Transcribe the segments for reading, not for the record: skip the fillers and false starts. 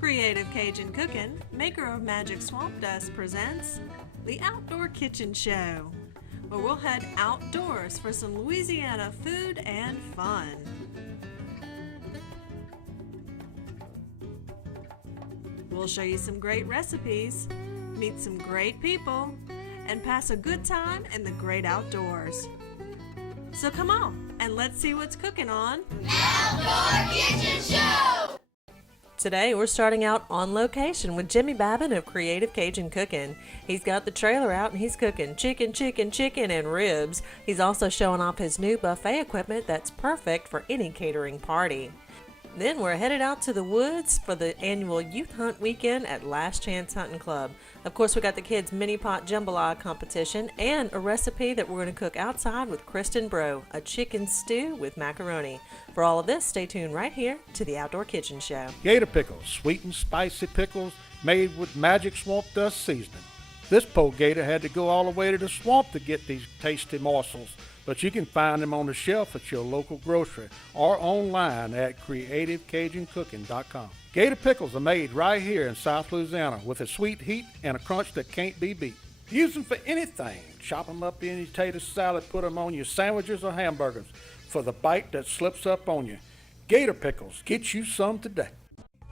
Creative Cajun Cooking, maker of Magic Swamp Dust, presents the Outdoor Kitchen Show, where we'll head outdoors for some Louisiana food and fun. We'll show you some great recipes, meet some great people, and pass a good time in the great outdoors. So come on, and let's see what's cooking on Outdoor Kitchen Show! Today we're starting out on location with Jimmy Babin of Creative Cajun Cooking. He's got the trailer out and he's cooking chicken, and ribs. He's also showing off his new buffet equipment that's perfect for any catering party. Then we're headed out to the woods for the annual Youth Hunt Weekend at Last Chance Hunting Club. Of course, we got the kids' mini pot jambalaya competition and a recipe that we're going to cook outside with Kristen Bro, a chicken stew with macaroni. For all of this, stay tuned right here to the Outdoor Kitchen Show. Gator pickles, sweet and spicy pickles made with Magic Swamp Dust seasoning. This poor gator had to go all the way to the swamp to get these tasty morsels, but you can find them on the shelf at your local grocery or online at creativecajunCooking.com. Gator pickles are made right here in South Louisiana with a sweet heat and a crunch that can't be beat. Use them for anything. Chop them up in your tater salad, put them on your sandwiches or hamburgers for the bite that slips up on you. Gator pickles, get you some today.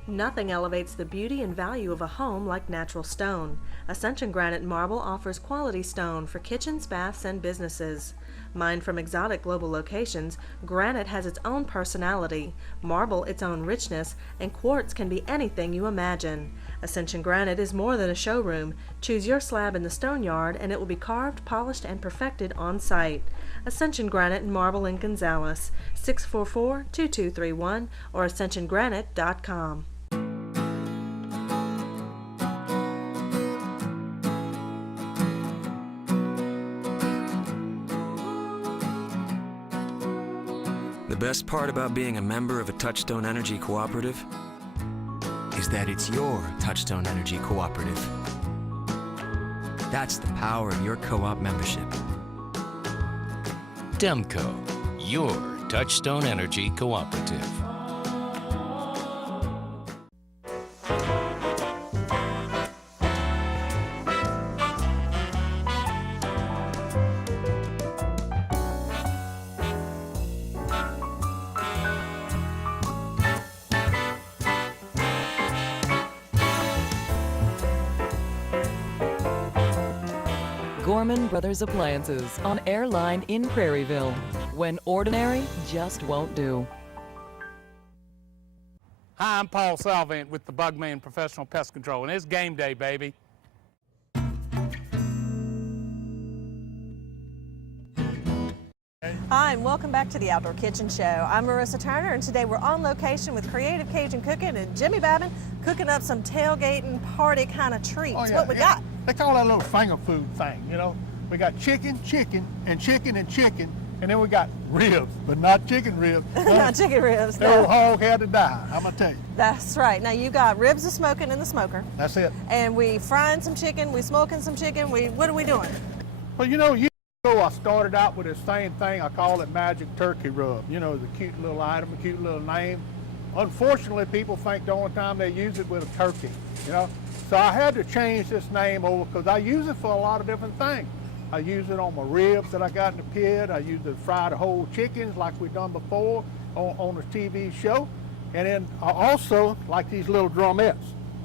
Nothing elevates the beauty and value of a home like natural stone. Ascension Granite Marble offers quality stone for kitchens, baths, and businesses. Mined from exotic global locations, granite has its own personality, marble its own richness, and quartz can be anything you imagine. Ascension Granite is more than a showroom. Choose your slab in the stone yard and it will be carved, polished, and perfected on site. Ascension Granite and Marble in Gonzales, 644-2231 or ascensiongranite.com. The best part about being a member of a Touchstone Energy Cooperative is that it's your Touchstone Energy Cooperative. That's the power of your co-op membership. Demco, your Touchstone Energy Cooperative. Gorman Brothers Appliances on Airline in Prairieville. When ordinary just won't do. Hi, I'm Paul Salvant with the Bugman Professional Pest Control, and it's game day, baby. Hi, and welcome back to the Outdoor Kitchen Show. I'm Marissa Turner, and today we're on location with Creative Cajun Cooking and Jimmy Babin cooking up some tailgating party kind of treats. What we got? They call that a little finger food thing, you know. We got chicken, and chicken, and then we got ribs, but not chicken ribs. Not chicken ribs, The no. old hog had to die, I'm gonna tell you. That's right. Now you got ribs of smoking in the smoker. That's it. And we frying some chicken, we smoking some chicken. What are we doing? Well, you know, years ago I started out with the same thing. I call it magic turkey rub. You know, the cute little item, a cute little name. Unfortunately, people think the only time they use it with a turkey, you know. So I had to change this name over because I use it for a lot of different things. I use it on my ribs that I got in the pit. I use it to fry the whole chickens like we done before on the TV show. And then I also like these little drumettes.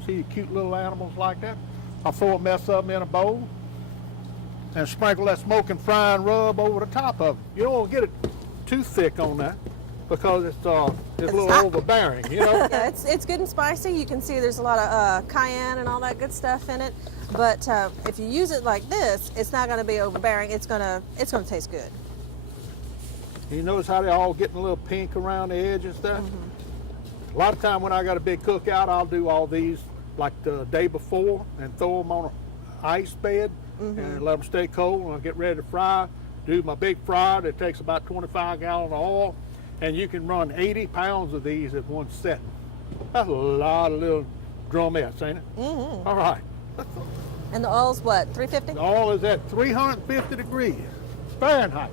See the cute little animals like that? I throw a mess of them in a bowl and sprinkle that smoking frying rub over the top of it. You don't want to get it too thick on that because it's a little overbearing, you know? Yeah, it's good and spicy. You can see there's a lot of cayenne and all that good stuff in it. But if you use it like this, it's not going to be overbearing. It's gonna taste good. You notice how they're all getting a little pink around the edge and stuff? Mm-hmm. A lot of time when I got a big cookout, I'll do all these like the day before and throw them on an ice bed and let them stay cold. And I'll get ready to fry. Do my big fryer that takes about 25 gallons of oil. And you can run 80 pounds of these at one setting. That's a lot of little drumettes, ain't it? Mm-hmm. All right. And the oil's what, 350? The oil is at 350 degrees Fahrenheit.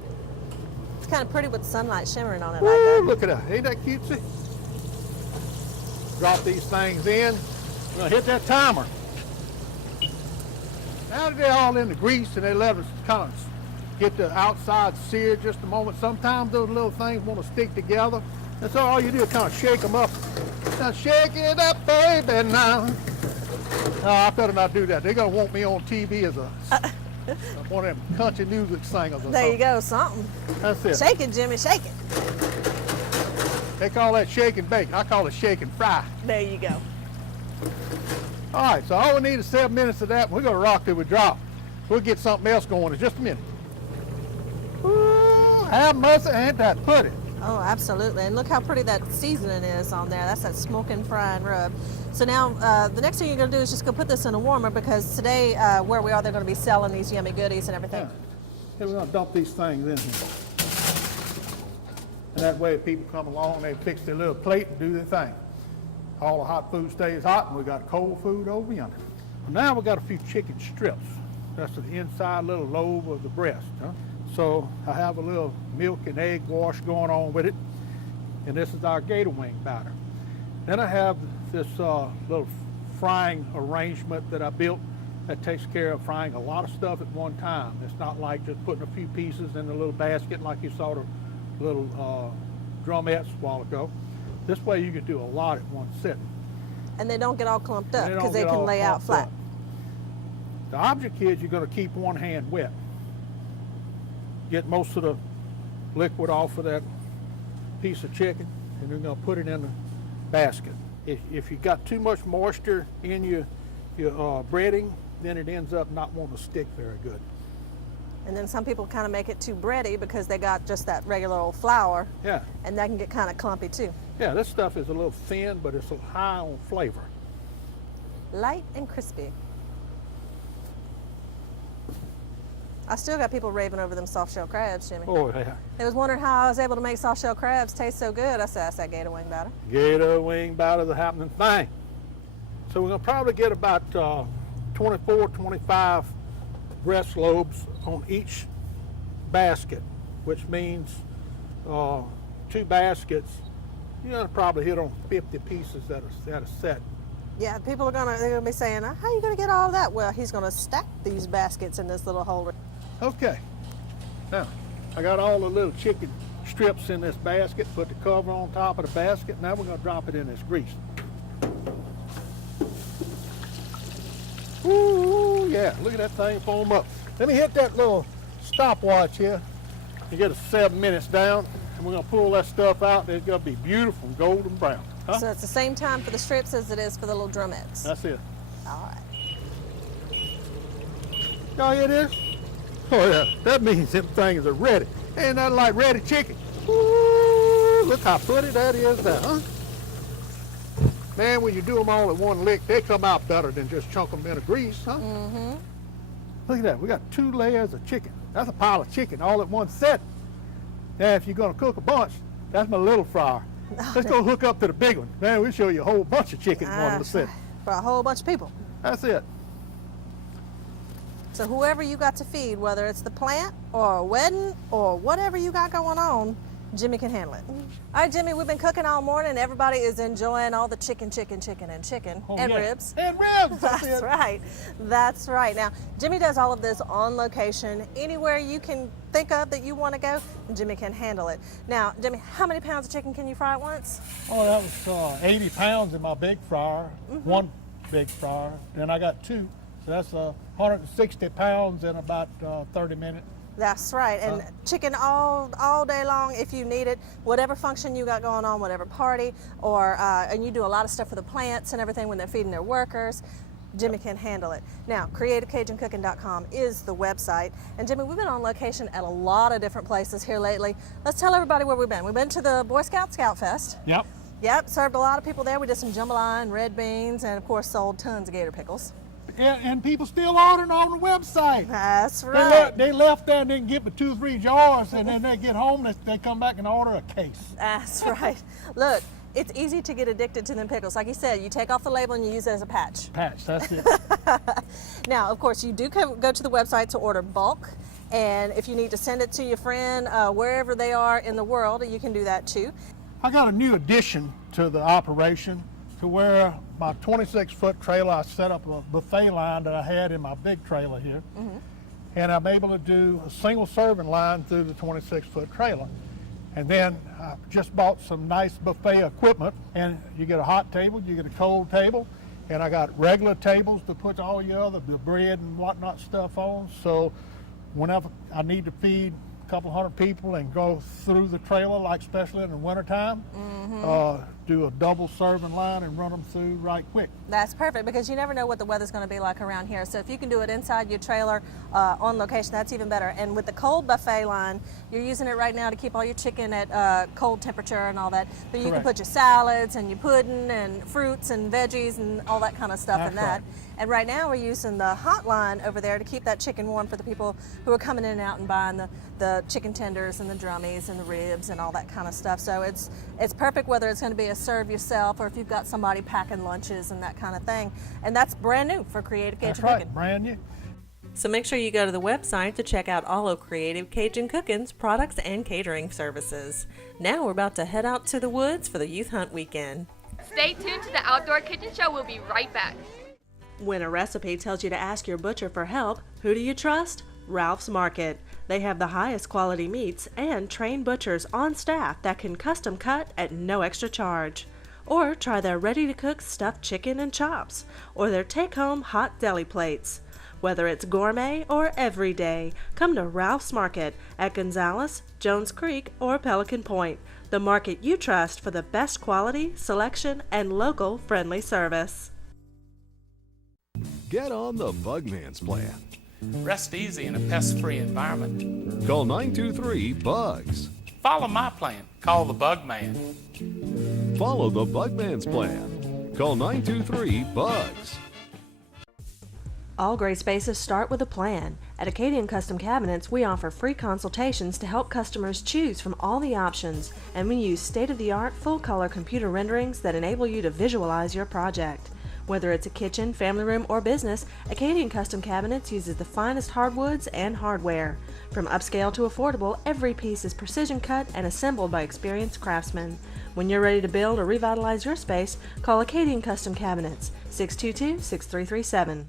It's kind of pretty with the sunlight shimmering on it Woo, like that. look at that. Ain't that cutesy? Drop these things in. We'll hit that timer. Now that they're all in the grease and they let us kind of get the outside seared just a moment, sometimes those little things want to stick together. And so all you do is kind of shake them up. Now shake it up, baby, now. No, I better not do that. They're going to want me on TV as one of them country music singers or There you something. go, something. That's it. Shake it, Jimmy, shake it. They call that shake and bake. I call it shake and fry. There you go. All right, so all we need is 7 minutes of that. We're going to rock till we drop. We'll get something else going in just a minute. Ooh, have mercy, ain't that pretty? Oh, absolutely. And look how pretty that seasoning is on there. That's that smoking frying rub. So now the next thing you're going to do is just go put this in a warmer, because today where we are, they're going to be selling these yummy goodies and everything. Yeah. Hey, we're going to dump these things in here. And that way people come along, they fix their little plate and do their thing. All the hot food stays hot, and we got cold food over yonder. Now we got a few chicken strips. That's the inside little lobe of the breast. Huh? So I have a little milk and egg wash going on with it. And this is our gator wing batter. Then I have this little frying arrangement that I built that takes care of frying a lot of stuff at one time. It's not like just putting a few pieces in a little basket like you saw the little drumettes a while ago. This way you can do a lot at one sitting. And they don't get all clumped up And because they don't get can all lay out clumped flat. up. The object is you're going to keep one hand wet. Get most of the liquid off of that piece of chicken, and you're going to put it in the basket. If you got too much moisture in your breading, then it ends up not wanting to stick very good. And then some people kind of make it too bready because they got just that regular old flour. Yeah. And that can get kind of clumpy too. Yeah, this stuff is a little thin, but it's high on flavor. Light and crispy. I still got people raving over them soft shell crabs, Jimmy. Oh, yeah. They was wondering how I was able to make soft shell crabs taste so good. I said, that's that gator wing batter. Gator wing batter, the happening thing. So we're going to probably get about 24, 25 breast lobes on each basket, which means 2 baskets. You're going to probably hit on 50 pieces that are set. Yeah, people are they're gonna be saying, how are you gonna get all of that? Well, he's gonna stack these baskets in this little holder. Okay, now I got all the little chicken strips in this basket, put the cover on top of the basket. Now we're going to drop it in this grease. Ooh, yeah, look at that thing foam up. Let me hit that little stopwatch here. You get 7 minutes down, and we're going to pull that stuff out, and it's going to be beautiful golden brown. Huh? So it's the same time for the strips as it is for the little drumettes. That's it. All right. Y'all hear this? Oh yeah, that means them things are ready. Ain't nothing like ready chicken. Ooh, look how pretty that is there, huh? Man, when you do them all at one lick, they come out better than just chunk them in a grease, huh? Mm-hmm. Look at that, we got 2 layers of chicken. That's a pile of chicken all at one set. Now, if you're gonna cook a bunch, that's my little fryer. Let's go hook up to the big one. Man, we'll show you a whole bunch of chicken in one of the set. For a whole bunch of people. That's it. So whoever you got to feed, whether it's the plant or a wedding or whatever you got going on, Jimmy can handle it. All right, Jimmy, we've been cooking all morning. Everybody is enjoying all the chicken, and ribs. And ribs, That's it. right. That's right. Now, Jimmy does all of this on location. Anywhere you can think of that you want to go, Jimmy can handle it. Now, Jimmy, how many pounds of chicken can you fry at once? Oh, that was 80 pounds in my big fryer, one big fryer. Then I got 2, so that's 160 pounds in about 30 minutes. That's right, and chicken all day long if you need it, whatever function you got going on, whatever party, or and you do a lot of stuff for the plants and everything when they're feeding their workers, Jimmy can handle it. Now, CreativeCajunCooking.com is the website, and Jimmy, we've been on location at a lot of different places here lately. Let's tell everybody where we've been. We've been to the Boy Scout Scout Fest. Yep. Yep, served a lot of people there. We did some jambalaya and red beans, and of course sold tons of gator pickles. And people still ordering on the website. That's right. They left there and didn't get but 2 or 3 jars, and then they get home, they come back and order a case. That's right. Look, it's easy to get addicted to them pickles. Like you said, you take off the label and you use it as a patch. Patch, that's it. Now, of course, you do go to the website to order bulk, and if you need to send it to your friend wherever they are in the world, you can do that too. I got a new addition to the operation. to where my 26-foot trailer, I set up a buffet line that I had in my big trailer here. And I'm able to do a single serving line through the 26-foot trailer. And then I just bought some nice buffet equipment, and you get a hot table, you get a cold table, and I got regular tables to put all your other the bread and whatnot stuff on. So whenever I need to feed a couple hundred people and go through the trailer, like especially in the wintertime, do a double serving line and run them through right quick. That's perfect, because you never know what the weather's going to be like around here. So if you can do it inside your trailer on location, that's even better. And with the cold buffet line, you're using it right now to keep all your chicken at cold temperature and all that. But you can put your salads and your pudding and fruits and veggies and all that kind of stuff in that. And right now we're using the hot line over there to keep that chicken warm for the people who are coming in and out and buying the chicken tenders and the drummies and the ribs and all that kind of stuff. So it's perfect whether it's going to be a serve yourself or if you've got somebody packing lunches and that kind of thing. And that's brand new for Creative Cajun Cooking. Right, brand new. So make sure you go to the website to check out all of Creative Cajun Cooking's products and catering services. Now we're about to head out to the woods for the Youth Hunt weekend. Stay tuned to the Outdoor Kitchen Show. We'll be right back. When a recipe tells you to ask your butcher for help, who do you trust? Ralph's Market. They have the highest quality meats and trained butchers on staff that can custom cut at no extra charge. Or try their ready-to-cook stuffed chicken and chops, or their take-home hot deli plates. Whether it's gourmet or everyday, come to Ralph's Market at Gonzales, Jones Creek, or Pelican Point, the market you trust for the best quality, selection, and local friendly service. Get on the Bugman's plan. Rest easy in a pest-free environment. Call 923-BUGS. Follow my plan. Call the Bug Man. Follow the Bugman's plan. Call 923-BUGS. All great spaces start with a plan. At Acadian Custom Cabinets, we offer free consultations to help customers choose from all the options, and we use state-of-the-art full-color computer renderings that enable you to visualize your project. Whether it's a kitchen, family room, or business, Acadian Custom Cabinets uses the finest hardwoods and hardware. From upscale to affordable, every piece is precision cut and assembled by experienced craftsmen. When you're ready to build or revitalize your space, call Acadian Custom Cabinets, 622-6337.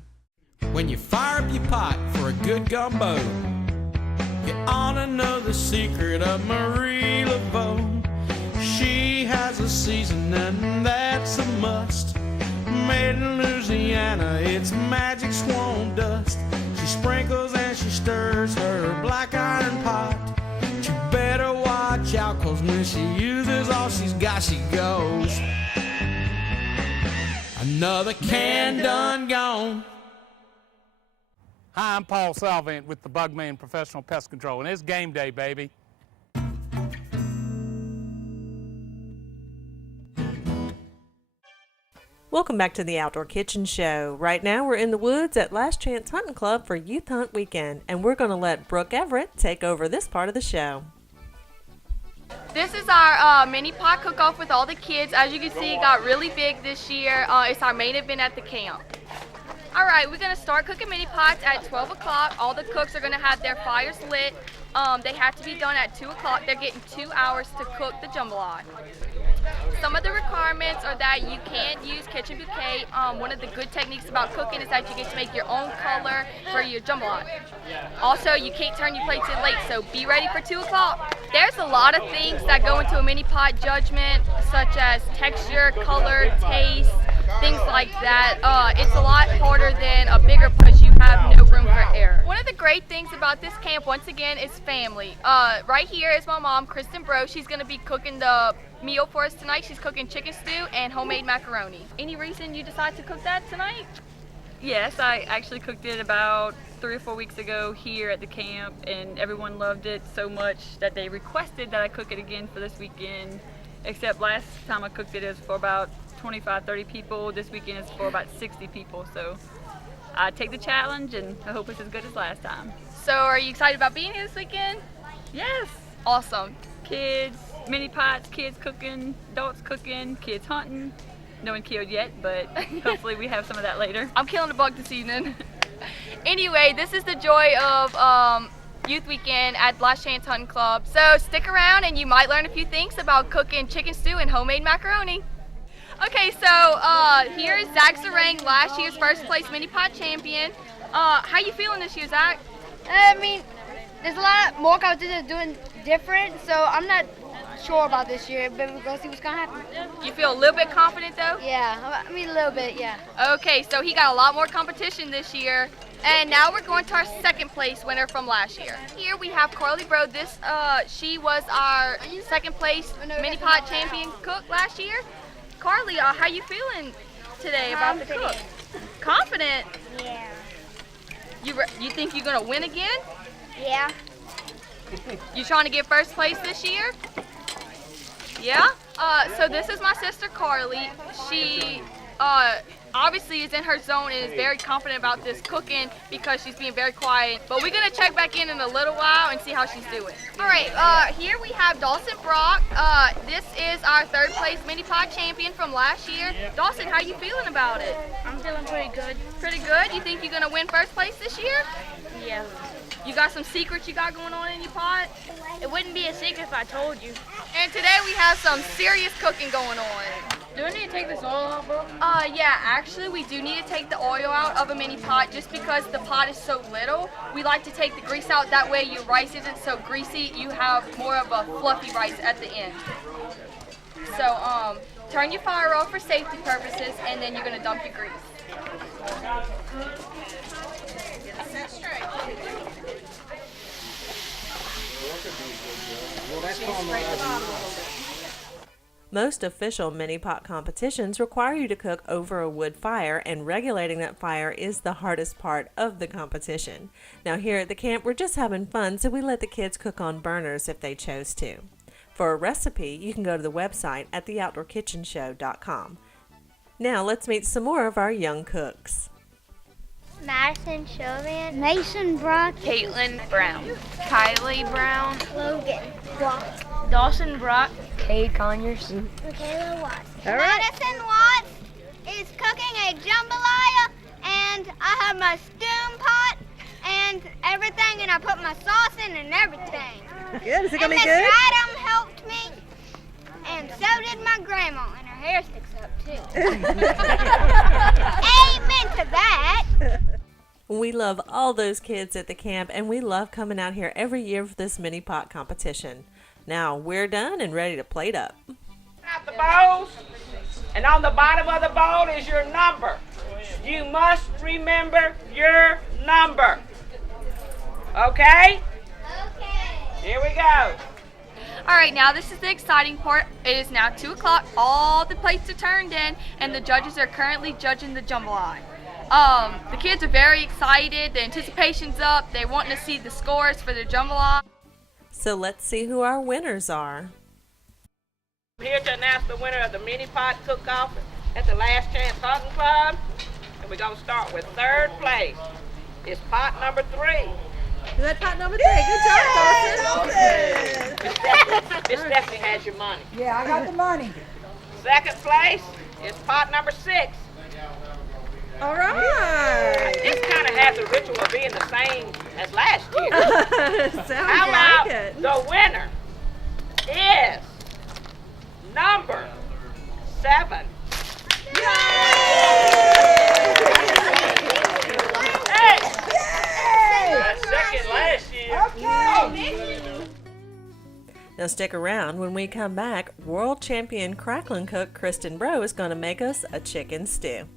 When you fire up your pot for a good gumbo, you ought to know the secret of Marie Laveau. She has a seasoning that's a must. Made in Louisiana, it's magic swan dust. She sprinkles and she stirs her black iron pot. But you better watch out, 'cause when she uses all she's got, she goes, another can done gone. Hi, I'm Paul Salvant with the Bugman Professional Pest Control, and it's game day, baby. Welcome back to the Outdoor Kitchen Show. Right now we're in the woods at Last Chance Hunting Club for Youth Hunt Weekend, and we're going to let Brooke Everett take over this part of the show. This is our mini pot cook-off with all the kids. As you can see, it got really big this year. It's our main event at the camp. All right, we're going to start cooking mini pots at 12 o'clock. All the cooks are going to have their fires lit. They have to be done at 2 o'clock. They're getting 2 hours to cook the jambalaya. Some of the requirements are that you can't use kitchen bouquet. One of the good techniques about cooking is that you get to make your own color for your jambalaya. Also, you can't turn your plates in late, so be ready for 2 o'clock. There's a lot of things that go into a mini pot judgment, such as texture, color, taste, things like that. It's a lot harder than a bigger pot. You have no room for error. One of the great things about this camp, once again, is family. Right here is my mom, Kristen Bro. She's going to be cooking the meal for us tonight. She's cooking chicken stew and homemade macaroni. Any reason you decided to cook that tonight? Yes, I actually cooked it about 3 or 4 weeks ago here at the camp, and everyone loved it so much that they requested that I cook it again for this weekend. Except last time I cooked it was for about 25-30 people. This weekend is for about 60 people, so I take the challenge and I hope it's as good as last time. So are you excited about being here this weekend? Yes. Awesome. Kids, mini pots, kids cooking, adults cooking, kids hunting. No one killed yet, but hopefully we have some of that later. I'm killing a bug this evening. Anyway, this is the joy of Youth Weekend at Last Chance Hunting Club. So stick around and you might learn a few things about cooking chicken stew and homemade macaroni. Okay, so here is Zach Zarang, last year's first place mini pot champion. How you feeling this year, Zach? I mean, there's a lot more competitions doing different, so I'm not sure about this year, but we're gonna see what's gonna happen. You feel a little bit confident though? Yeah, I mean a little bit, yeah. Okay, so he got a lot more competition this year. And now we're going to our second place winner from last year. Here we have Carly Bro. She was our second place mini pot champion cook last year. Carly, how you feeling today about the cook? Confident? Yeah. You think you're gonna win again? Yeah. You trying to get first place this year? Yeah? So this is my sister Carly. She obviously is in her zone and is very confident about this cooking because she's being very quiet. But we're gonna check back in a little while and see how she's doing. All right, here we have Dawson Brock. This is our third place mini pot champion from last year. Dawson, how you feeling about it? I'm feeling pretty good. Pretty good? You think you're gonna win first place this year? Yeah. You got some secrets you got going on in your pot? It wouldn't be a secret if I told you. And today we have some serious cooking going on. Do I need to take this oil off, bro? Yeah, actually we do need to take the oil out of a mini pot just because the pot is so little. We like to take the grease out, that way your rice isn't so greasy. You have more of a fluffy rice at the end. So turn your fire off for safety purposes and then you're gonna dump your grease. Set straight. Most official mini pot competitions require you to cook over a wood fire, and regulating that fire is the hardest part of the competition. Now here at the camp we're just having fun, so we let the kids cook on burners if they chose to. For a recipe you can go to the website at theoutdoorkitchenshow.com. Now let's meet some more of our young cooks. Madison Chauvin, Mason Brock, Caitlin Brown, Kylie Brown, Logan Watts, Dawson Brock, Cade Conyers, Michaela Watts. Madison Watts is cooking a jambalaya, and I have my steam pot and everything, and I put my sauce in and everything. Good, is it gonna be Miss good? Adam helped me, and so did my grandma, and her hair sticks up too. Amen to that. We love all those kids at the camp, and we love coming out here every year for this mini pot competition. Now we're done and ready to plate up. Out the bowls, and on the bottom of the bowl is your number. You must remember your number. Okay? Okay. Here we go. All right, now this is the exciting part. It is now 2 o'clock. All the plates are turned in, and the judges are currently judging the jambalaya. The kids are very excited. The anticipation's up. They're wanting to see the scores for the jambalaya. So let's see who our winners are. I'm here to announce the winner of the mini pot cook-off at the Last Chance Hunting Club. And we're going to start with third place. It's pot number 3. Is that pot number 3? Good job, Dawson. Miss Stephanie has your money. Yeah, I got the money. Second place is pot number 6. All right. This kind of has the ritual of being the same as last year. Sounds How about like it. the winner is number 7. Hey! Second last year. Okay. Now stick around. When we come back, world champion crackling cook Kristen Bro is going to make us a chicken stew.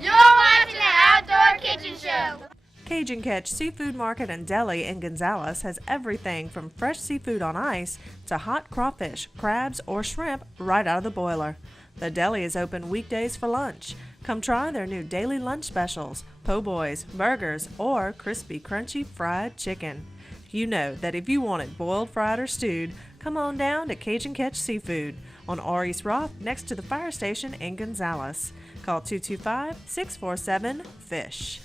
You're watching the Outdoor Kitchen Show. Cajun Catch Seafood Market and Deli in Gonzales has everything from fresh seafood on ice to hot crawfish, crabs, or shrimp right out of the boiler. The deli is open weekdays for lunch. Come try their new daily lunch specials, po' boys, burgers, or crispy, crunchy fried chicken. You know that if you want it boiled, fried, or stewed, come on down to Cajun Catch Seafood on Auris Roth next to the fire station in Gonzales. Call 225-647-FISH.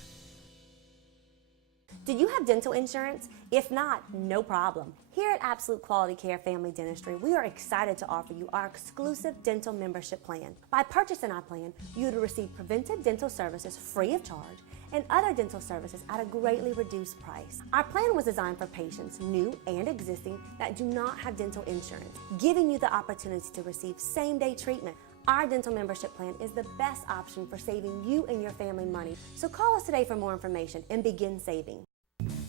Do you have dental insurance? If not, no problem. Here at Absolute Quality Care Family Dentistry, we are excited to offer you our exclusive dental membership plan. By purchasing our plan, you will receive preventive dental services free of charge and other dental services at a greatly reduced price. Our plan was designed for patients, new and existing, that do not have dental insurance, giving you the opportunity to receive same-day treatment. Our dental membership plan is the best option for saving you and your family money. So call us today for more information and begin saving.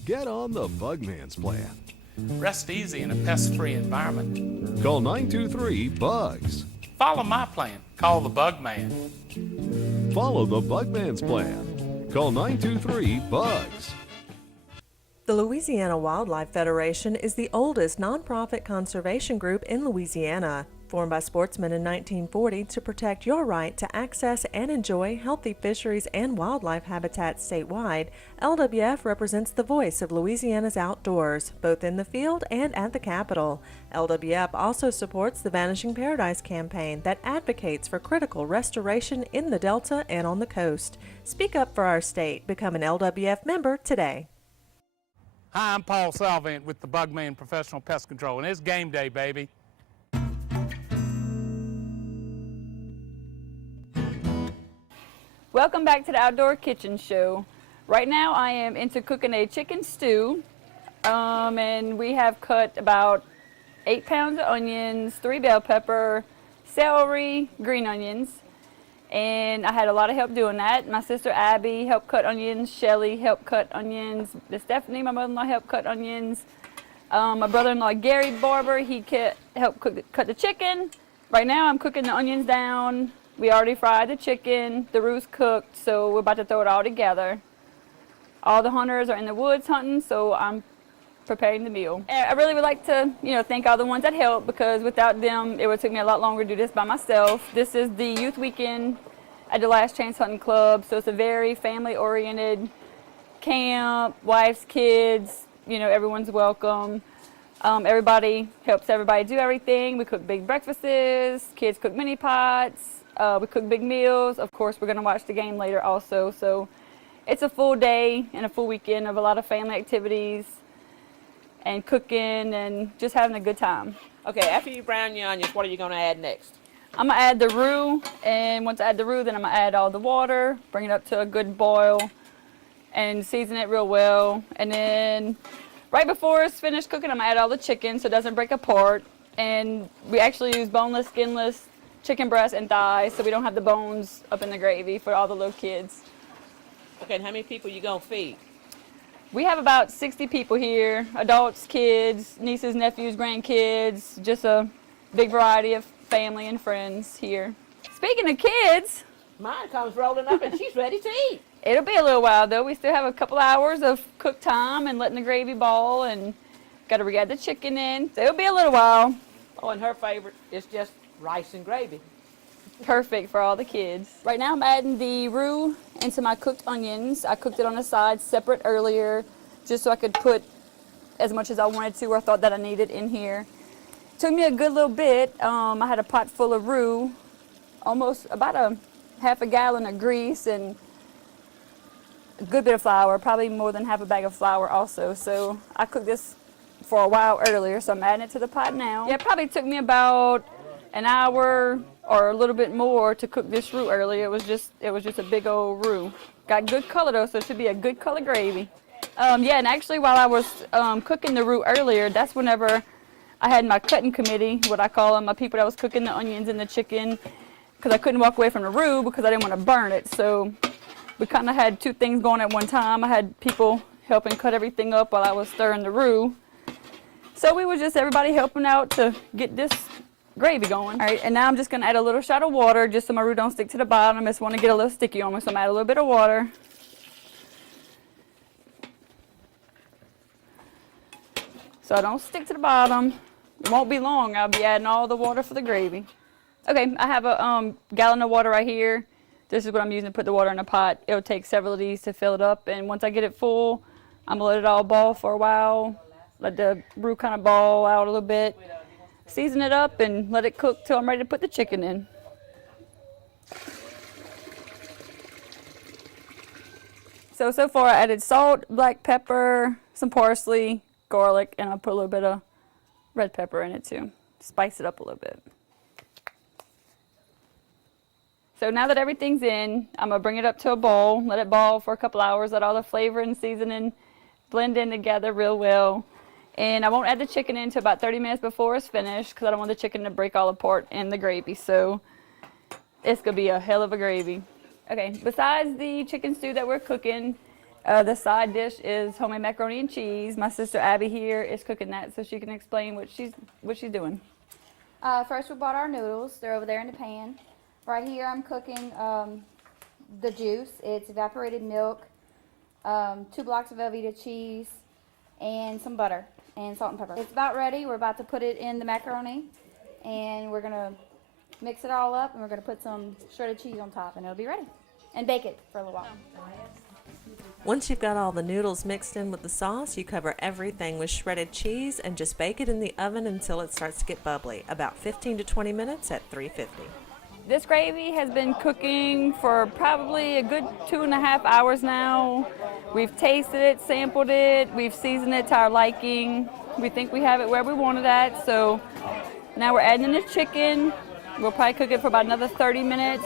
Get on the Bugman's plan. Rest easy in a pest-free environment. Call 923-BUGS. Follow my plan. Call the Bugman. Follow the Bugman's plan. Call 923-BUGS. The Louisiana Wildlife Federation is the oldest nonprofit conservation group in Louisiana. Formed by sportsmen in 1940 to protect your right to access and enjoy healthy fisheries and wildlife habitats statewide, LWF represents the voice of Louisiana's outdoors, both in the field and at the Capitol. LWF also supports the Vanishing Paradise campaign that advocates for critical restoration in the Delta and on the coast. Speak up for our state. Become an LWF member today. Hi, I'm Paul Salvant with the Bugman Professional Pest Control, and it's game day, baby. Welcome back to the Outdoor Kitchen Show. Right now I am into cooking a chicken stew, and we have cut about 8 pounds of onions, 3 bell pepper, celery, green onions, and I had a lot of help doing that. My sister Abby helped cut onions, Shelly helped cut onions, Stephanie, my mother-in-law, helped cut onions. My brother-in-law Gary Barber, he helped cut the chicken. Right now I'm cooking the onions down. We already fried the chicken, the roo's cooked, so we're about to throw it all together. All the hunters are in the woods hunting, so I'm preparing the meal. And I really would like to, thank all the ones that helped, because without them, it would take me a lot longer to do this by myself. This is the youth weekend at the Last Chance Hunting Club, so it's a very family-oriented camp, wives, kids, everyone's welcome. Everybody helps everybody do everything. We cook big breakfasts, kids cook mini pots. We cook big meals. Of course, we're going to watch the game later also. So it's a full day and a full weekend of a lot of family activities and cooking and just having a good time. Okay, after you brown your onions, what are you going to add next? I'm going to add the roux, and once I add the roux, then I'm going to add all the water, bring it up to a good boil, and season it real well. And then right before it's finished cooking, I'm going to add all the chicken so it doesn't break apart. And we actually use boneless, skinless chicken breast and thighs, so we don't have the bones up in the gravy for all the little kids. Okay, and how many people you gonna feed? We have about 60 people here, adults, kids, nieces, nephews, grandkids, just a big variety of family and friends here. Speaking of kids, mine comes rolling up and she's ready to eat. It'll be a little while though. We still have a couple hours of cook time and letting the gravy boil, and got to add the chicken in, so it'll be a little while. Oh, and her favorite is just rice and gravy. Perfect for all the kids. Right now I'm adding the roux into my cooked onions. I cooked it on the side separate earlier just so I could put as much as I wanted to or thought that I needed in here. Took me a good little bit. I had a pot full of roux, almost about a half a gallon of grease, and a good bit of flour, probably more than half a bag of flour also. So I cooked this for a while earlier, so I'm adding it to the pot now. Yeah, it probably took me about an hour or a little bit more to cook this roux earlier. It was just a big old roux. Got good color though, so it should be a good color gravy. Yeah, and actually while I was cooking the roux earlier, that's whenever I had my cutting committee, what I call them, my people that was cooking the onions and the chicken, because I couldn't walk away from the roux because I didn't want to burn it. So we kind of had two things going at one time. I had people helping cut everything up while I was stirring the roux. So we were just everybody helping out to get this gravy going. All right, and now I'm just gonna add a little shot of water just so my roux don't stick to the bottom. I just want to get a little sticky on me, so I'm gonna add a little bit of water. So I don't stick to the bottom. It won't be long. I'll be adding all the water for the gravy. Okay, I have a gallon of water right here. This is what I'm using to put the water in the pot. It'll take several of these to fill it up, and once I get it full, I'm gonna let it all boil for a while. Let the roux kind of boil out a little bit. Season it up and let it cook till I'm ready to put the chicken in. So far I added salt, black pepper, some parsley, garlic, and I'll put a little bit of red pepper in it too. Spice it up a little bit. So now that everything's in, I'm gonna bring it up to a boil, let it boil for a couple hours, let all the flavor and seasoning blend in together real well. And I won't add the chicken in until about 30 minutes before it's finished because I don't want the chicken to break all apart in the gravy. So It's gonna be a hell of a gravy. Okay, besides the chicken stew that we're cooking, the side dish is homemade macaroni and cheese. My sister Abby here is cooking that, so she can explain what she's doing. First we bought our noodles. They're over there in the pan. Right here I'm cooking the juice. It's evaporated milk, 2 blocks of Velveeta cheese, and some butter and salt and pepper. It's about ready. We're about to put it in the macaroni, and we're gonna mix it all up, and we're gonna put some shredded cheese on top, and it'll be ready. And bake it for a little while. Once you've got all the noodles mixed in with the sauce, you cover everything with shredded cheese and just bake it in the oven until it starts to get bubbly, about 15 to 20 minutes at 350. This gravy has been cooking for probably a good 2.5 hours now. We've tasted it, sampled it, we've seasoned it to our liking. We think we have it where we want it at, so now we're adding in the chicken. We'll probably cook it for about another 30 minutes.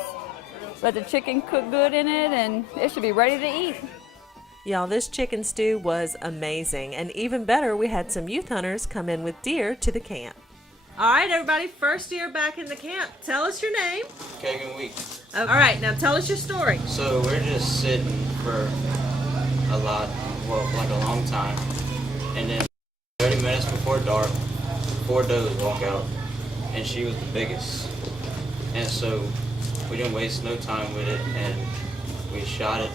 Let the chicken cook good in it, and it should be ready to eat. Y'all, this chicken stew was amazing, and even better, we had some youth hunters come in with deer to the camp. All right, everybody, first year back in the camp. Tell us your name. Cajun Week. All right, now tell us your story. So we're just sitting for a long time, and then 30 minutes before dark, 4 does walk out, and she was the biggest. And so we didn't waste no time with it, and we shot it,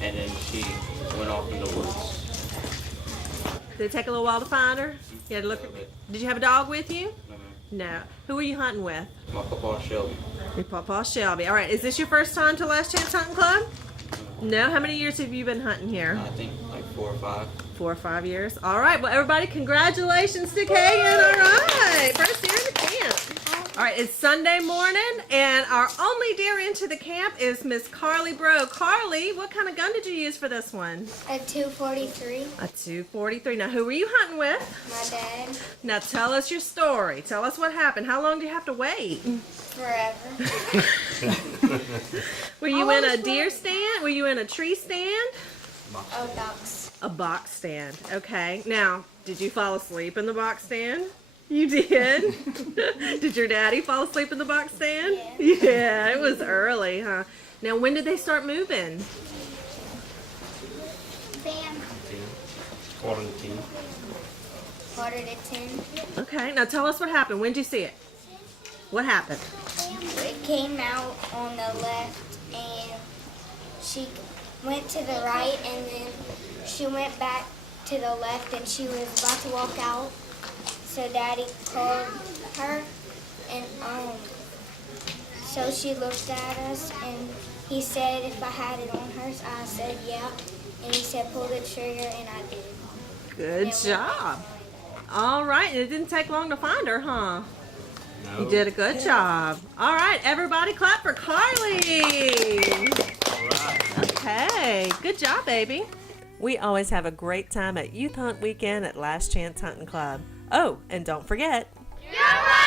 and then she went off in the woods. Did it take a little while to find her? You had to look. Did you have a dog with you? No. Who were you hunting with? My Papa Shelby. Your Papa Shelby. All right, is this your first time to Last Chance Hunting Club? No. How many years have you been hunting here? I think like 4 or 5. 4 or 5 years. All right, well, everybody, congratulations to Kagan. All right, first year in the camp. All right, it's Sunday morning, and our only deer into the camp is Miss Carly Bro. Carly, what kind of gun did you use for this one? A 243. A 243. Now, who were you hunting with? My dad. Now, tell us your story. Tell us what happened. How long do you have to wait? Forever. Were you in a deer stand? Were you in a tree stand? A box. A box stand. Okay. Now, did you fall asleep in the box stand? You did? Did your daddy fall asleep in the box stand? Yeah, it was early, huh? Now, when did they start moving? Bam. quarter to 10. Quarter to 10. Okay, now tell us what happened. When did you see it? What happened? It came out on the left, and she went to the right, and then she went back to the left, and she was about to walk out. So Daddy called her, and so she looked at us, and he said if I had it on hers. I said yeah, and he said pull the trigger, and I did. Good job. All right, and it didn't take long to find her, huh? No. You did a good job. All right, everybody clap for Carly. All right. Okay, good job, baby. We always have a great time at Youth Hunt Weekend at Last Chance Hunting Club. Oh, and don't forget, You're right!